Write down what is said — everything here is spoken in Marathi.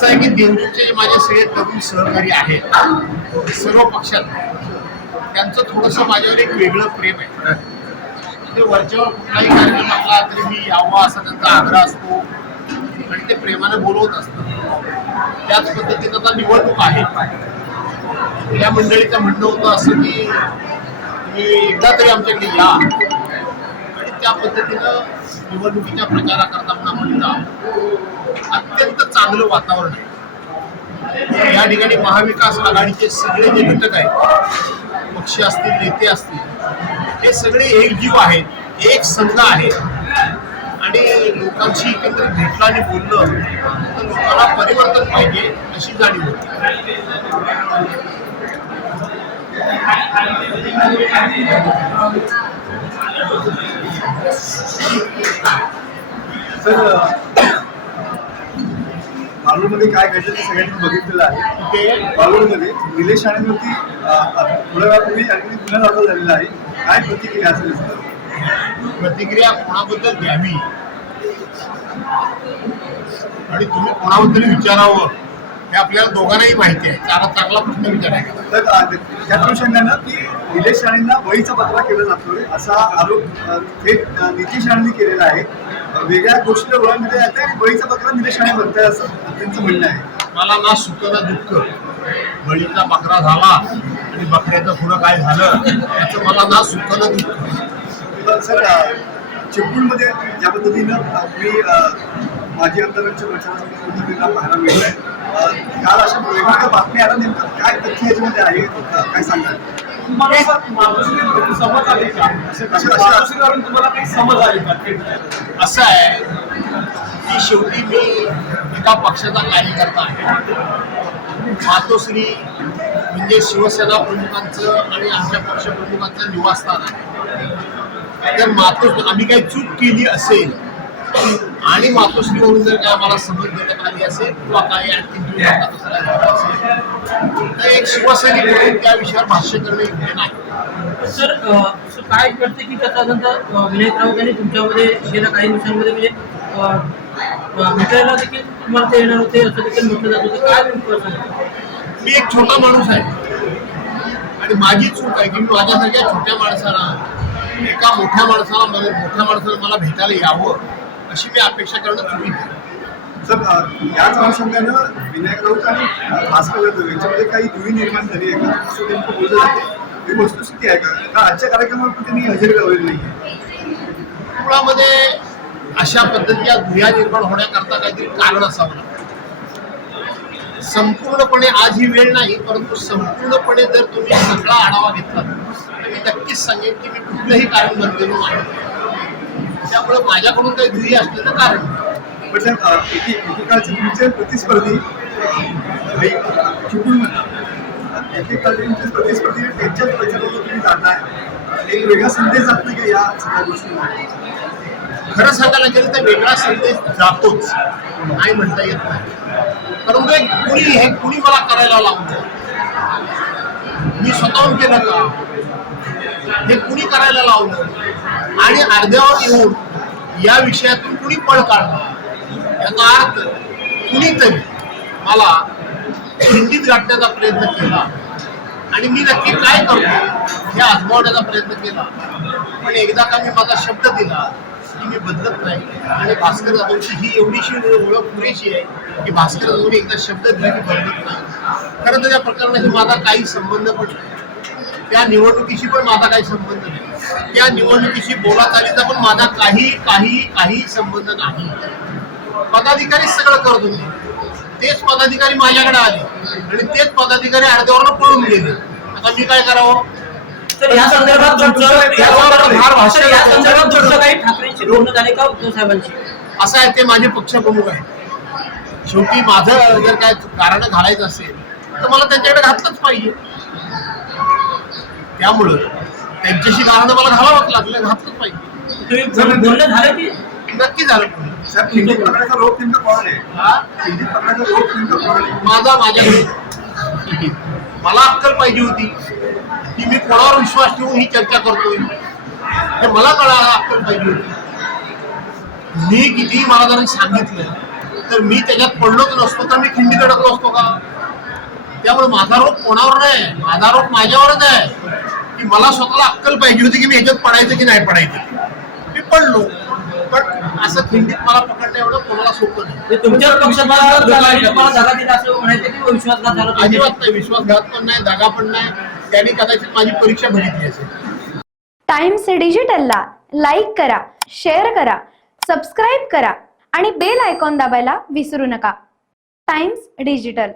असं आहे की देवजीचे जे माझे सगळे तरुण सहकारी आहेत सर्व पक्षात, त्यांचं थोडंसं माझ्यावर एक वेगळं प्रेम आहे. ते वरच्यावर कुठलाही कार्यक्रम असला तरी मी यावं असा त्यांचा आग्रह असतो आणि ते प्रेमाने बोलवत असतात. त्याच पद्धतीनं आता निवडणूक आहे. या मंडळीचं म्हणणं होतं असं की तुम्ही एकदा तरी आमच्याकडे या आणि त्या पद्धतीनं निवडणुकीच्या प्रचाराकरता आपण अत्यंत चांगलं वातावरण आहे. या ठिकाणी महाविकास आघाडीचे सगळे जे घटक आहेत, पक्ष असतील, नेते असतील, हे सगळे एकजीव आहेत, एक संघ आहे आणि लोकांशी एकत्र भेटलं आणि बोललं तर लोकांना परिवर्तन पाहिजे अशी जाणीव होती. सर, मालवणमध्ये काय घडलं ते सगळ्यांनी बघितलेलं आहे. ते मालवणमध्ये निलेश राणेंवरती थोड्या वेळापूर्वी गुन्हा दाखल झालेला आहे. काय प्रतिक्रिया असेल? प्रतिक्रिया कोणाबद्दल द्यावी आणि तुम्ही कोणाबद्दल विचारावं हे आपल्याला दोघांनाही माहिती आहे. चांगला प्रश्न विचारायचा. तर त्याच अनुषंगानं की निलेश राणेंना वहीचा पत्रा केला जातोय असा आरोप थेट नितीश राणेंनी केलेला आहे. वेगळ्या गोष्टीला वळण दिले जाते आणि बळीचा बकरा निलेश राणे बनताय असं त्यांचं म्हणणं आहे. मला ना सुख ना दुःख. बळीचा बकरा झाला आणि बकऱ्याचं पुढं काय झालं याचं मला ना सुख ना दुःख. सर, चिपळूणमध्ये ज्या पद्धतीनं मी माजी आमदारांच्या प्रचारासाठी पाहायला मिळतंय, काल अशा वेगवेगळ्या बातम्या आल्या. नेमकं काय तथ्य याच्यामध्ये आहे, काय सांगाल? समज आली का? तुम्हाला काही समज आली का? असं आहे की शेवटी मी एका पक्षाचा कार्यकर्ता आहे. मातोश्री म्हणजे शिवसेना प्रमुखांचं आणि आमच्या पक्षप्रमुखांचं निवासस्थान आहे. जर आम्ही काही चूक केली असेल आणि मातोश्रीवरून जर काय मला समज देण्यात आली असेल किंवा काही आणखी तर एक शिवसैनिक म्हणून त्या विषयावर भाष्य करणे योग्य नाही. सर, काय कळते की साधारणतः विनायक राऊत यांनी तुमच्यामध्ये गेल्या काही दिवसांमध्ये म्हणजे भेटायला देखील तुम्हाला ते येणार होते असं देखील म्हटलं जात होतं. काय नेमकं? मी एक छोटा माणूस आहे आणि माझी चूक आहे की मी माझ्यासारख्या छोट्या माणसाला एका मोठ्या माणसाला मला भेटायला यावं अशी मी अपेक्षा करणं चुकीचं आहे. सर, याच अनुषंगानं विनायक राऊत आणि भास्कर जाधव यांच्यामध्ये काही दुरी निर्माण झाली आहे का? असं नेमकं बोललं जाते, ही वस्तुस्थिती आहे का? आजच्या कार्यक्रमावर पण त्यांनी हजेरी लावलेली नाही आहे. मुळामध्ये अशा पद्धतीच्या दुह्या निर्माण होण्याकरता काहीतरी कारण असावं लागतं. संपूर्णपणे आज ही वेळ नाही, परंतु संपूर्णपणे जर तुम्ही सगळा आढावा घेतला तर मी नक्कीच सांगेन की मी कुठलंही कारण बनलेलो नाही. त्यामुळे माझ्याकडून काही दुही असण्याचं कारण. पण सर, एकेकाळचे तुमचे प्रतिस्पर्धी चिपळूणमध्ये एकेकाळचे तुमचे प्रतिस्पर्धी त्यांच्याच प्रचारावर तुम्ही जाताय, एक वेगळा संदेश जात नाही का या सगळ्या गोष्टी? खरं सांगायला गेलं तर वेगळा संदेश जातोच, नाही म्हणता येत नाही. परंतु एक कुणी मला करायला लावलं, मी स्वतःहून केलं का? हे कुणी करायला लावलं आणि अर्ध्यावर येऊन या विषयातून कुणी पळ काढला, याचा अर्थ कुणीतरी मला हिंदीत गाठण्याचा प्रयत्न केला आणि मी नक्की काय करतो हे आजमावण्याचा प्रयत्न केला. पण एकदा का मी माझा शब्द दिला की मी बदलत नाही आणि भास्कर जाधवची ही एवढीशी ओळख पुरेशी आहे की भास्कर जाधवने एकदा शब्द दिला की बदलत नाही. खरं तर या प्रकरणाशी माझा काही संबंध पण नाही, त्या निवडणुकीशी पण माझा काही संबंध नाही, त्या निवडणुकीशी बोलाचालीचा पण माझा काही संबंध नाही. पदाधिकारीच सगळं करत होते. तेच पदाधिकारी माझ्याकडे आले आणि तेच पदाधिकारी अर्ध्यावरनं पळून गेले. आता मी काय करावं? तर या संदर्भात काही ठाकरेंशी बोलणं झाले का उद्धव साहेबांशी? असं आहे, ते माझे पक्षप्रमुख आहेत. शेवटी माझं जर काय कारण घालायचं असेल तर मला त्यांच्याकडे घातलंच पाहिजे. त्यामुळं त्यांच्याशी कारण मला घालावंच लागलं, घातलंच पाहिजे. तुम्ही बोलणं झालं की नक्की झालं. साहेब, हिंदी पकडायचा रोग नेमका कोण आहे? हिंदी पकडायचा रोग नेमका कोण आहे? माझ्याकडे मला अक्कल पाहिजे होती की मी कोणावर विश्वास ठेवून ही चर्चा करतोय हे मला कळायला अक्कल पाहिजे होती. मी कितीही मला जरी सांगितलं तर मी त्याच्यात पडलोच नसतो तर मी खिंडीत अडकलो असतो का? त्यामुळे माझा रोग कोणावर नाही, माझा रोग माझ्यावरच आहे की मला स्वतःला अक्कल पाहिजे होती की मी ह्याच्यात पडायचं की नाही पडायचं. मी पडलो, पण असं खिंडीत मला पकडणं एवढं कोणाला सोपं नाही. ते तुमच्याच पक्षात तुम्हाला जागा दिला असं म्हणायचं की विश्वासघात झाला तुमच्या? अजिबात नाही, विश्वासघात पण नाही, दगा पण नाही. त्यांनी कदाचित माझी परीक्षा बघितली असेल. टाइम्स डिजिटलला लाईक करा, शेअर करा, सबस्क्राईब करा आणि बेल आयकॉन दाबायला विसरू नका. Times digital.